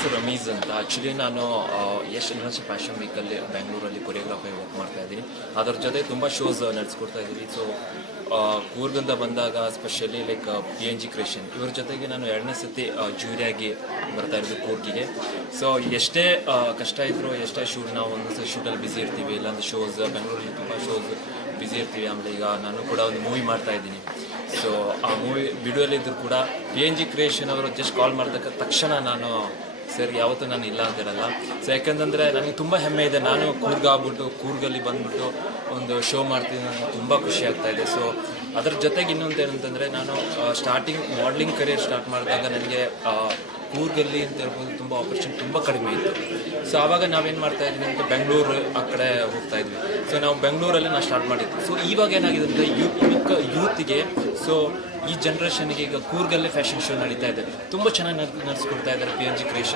Is Ramees ಅಂತ. Actually ನಾನು Yash international fashion ವೀಕಲ್ಲಿ ಬೆಂಗಳೂರಲ್ಲಿ ಕೊರಿಯೋಗ್ರಾಫಿ ವರ್ಕ್ ಮಾಡ್ತಾ ಇದ್ದೀನಿ. ಅದರ ಜೊತೆ ತುಂಬ ಶೋಸ್ ನಡೆಸ್ಕೊಡ್ತಾ ಇದ್ದೀವಿ. ಸೊ ಕೂರ್ಗಂತ ಬಂದಾಗ ಸ್ಪೆಷಲಿ ಲೈಕ್ PNG ಕ್ರಿಯೇಷನ್ ಇವ್ರ ಜೊತೆಗೆ ನಾನು 2ನೇ ಸತಿ ಜೂರಿಯಾಗಿ ಬರ್ತಾ ಇರೋದು ಕೂರ್ಗಿಗೆ. ಸೊ ಎಷ್ಟೇ ಕಷ್ಟ ಇದ್ದರೂ ಎಷ್ಟೇ ನಾವು ಒಂದೊಂದು ಶೂಟಲ್ಲಿ ಬ್ಯುಸಿ ಇರ್ತೀವಿ, ಇಲ್ಲಾಂದ್ರೆ ಶೋಸ್ ಬೆಂಗಳೂರಲ್ಲಿ ತುಂಬ ಶೋಸ್ ಬ್ಯುಸಿ ಇರ್ತೀವಿ. ಆಮೇಲೆ ಈಗ ನಾನು ಕೂಡ ಒಂದು ಮೂವಿ ಮಾಡ್ತಾ ಇದ್ದೀನಿ. ಸೊ ಆ ಮೂವಿ ವಿಡಿಯೋಲಿದ್ದರೂ ಕೂಡ PNG ಕ್ರಿಯೇಷನ್ ಅವರು ಜಸ್ಟ್ ಕಾಲ್ ಮಾಡಿದ ತಕ್ಷಣ ನಾನು ಸರ್ ಯಾವತ್ತೂ ನಾನು ಇಲ್ಲ ಅಂತಿರಲ್ಲ. ಸೊ ಯಾಕಂತಂದರೆ ನನಗೆ ತುಂಬ ಹೆಮ್ಮೆ ಇದೆ, ನಾನು ಕೂರ್ಗಲ್ಲಿ ಬಂದ್ಬಿಟ್ಟು ಒಂದು ಶೋ ಮಾಡ್ತೀನಿ, ನನಗೆ ತುಂಬ ಖುಷಿ ಆಗ್ತಾಯಿದೆ. ಸೊ ಅದ್ರ ಜೊತೆಗೆ ಇನ್ನೊಂದು ಏನಂತಂದರೆ ನಾನು ಸ್ಟಾರ್ಟಿಂಗ್ ಮಾಡಲಿಂಗ್ ಕರಿಯರ್ ಸ್ಟಾರ್ಟ್ ಮಾಡಿದಾಗ ನನಗೆ ಕೂರ್ಗಲ್ಲಿ ಅಂತ ಹೇಳ್ಬೋದು ತುಂಬ ಆಪರ್ಚುನಿಟಿ ತುಂಬ ಕಡಿಮೆ ಇತ್ತು. ಸೊ ಆವಾಗ ನಾವೇನು ಮಾಡ್ತಾಯಿದ್ವಿ ಅಂತ ಬೆಂಗಳೂರು ಆ ಕಡೆ ಹೋಗ್ತಾಯಿದ್ವಿ. ಸೊ ನಾವು ಬೆಂಗಳೂರಲ್ಲಿ ನಾವು ಸ್ಟಾರ್ಟ್ ಮಾಡಿದ್ವಿ. ಸೊ ಇವಾಗ ಏನಾಗಿದೆ ಅಂದರೆ ಯೂತ್ಗೆ ಸೊ ಈ ಜನ್ರೇಷನ್ಗೆ ಈಗ ಕೂರ್ಗಲ್ಲೇ ಫ್ಯಾಷನ್ ಶೋ ನಡೀತಾ ಇದೆ, ತುಂಬ ಚೆನ್ನಾಗಿ ನಡೆಸ್ಕೊಡ್ತಾ ಇದ್ದಾರೆ PNG ಕ್ರಿಯೇಷನ್.